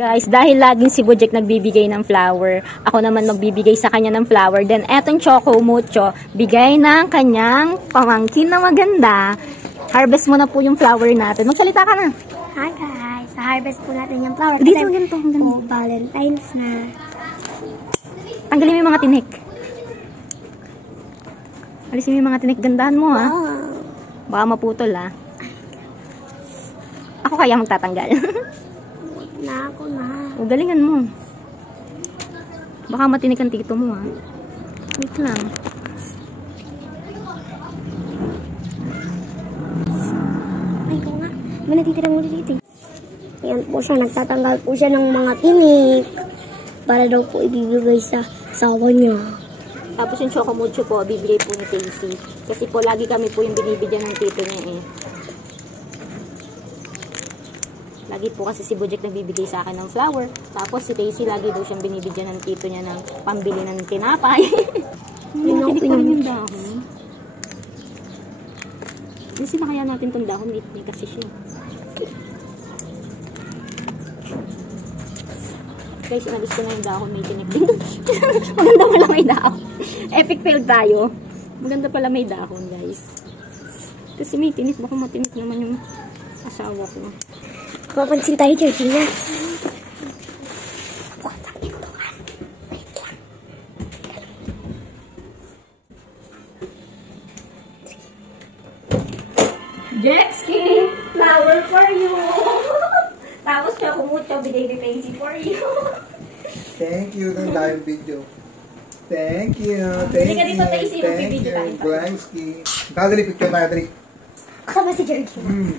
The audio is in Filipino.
Guys, dahil laging si Bojack nagbibigay ng flower, ako naman magbibigay sa kanya ng flower. Then, etong Choco Mucho, bigay ng kanyang pamangkin na maganda. Harvest mo na po yung flower natin. Magsalita ka na. Hi guys, harvest po natin yung flower. Dito, ganito. Oh, Valentine's na. Tanggalin mo yung mga tinik. Alisin mo yung mga tinik. Gandahan mo, ha? Wow. Baka maputol, ha? Ako kaya magtatanggal. Ako na. O, galingan mo. Baka matinik ang tito mo, ha? Wait lang. Ay, ko nga. May natitira mo dito. Ayan po siya. Nagtatanggal po siya ng mga tinik. Para daw po ibibigay sa asawa niya. Tapos yung Choco Mucho po, bibigay po ni Casey. Kasi po, lagi kami po yung binibigyan ng tito niya, eh. Lagi po kasi si Bojack nagbibigay sa akin ng flower. Tapos si Casey lagi daw siyang binibigyan ng tito niya ng pambili ng tinapay. Pinik pa rin yung dahon. Kasi na kaya natin itong dahon. May kasi siya. Guys, inalis ko na yung dahon. May tinik din. Maganda pala may dahon. Epic fail tayo. Maganda pala may dahon, guys. Kasi may tinik. Baka matinik naman yung asawa ko. Papansin tayo, Georgina. Jexky, flower for you. Tapos Choco Mucho, bigay ni Casey for you. Thank you ng live video. Thank you. Thank Hindi ka dito, Casey, you. Thank magbibideo you. tayo. Blansky. Dali, picture tayo, dali. Kasama si Georgina.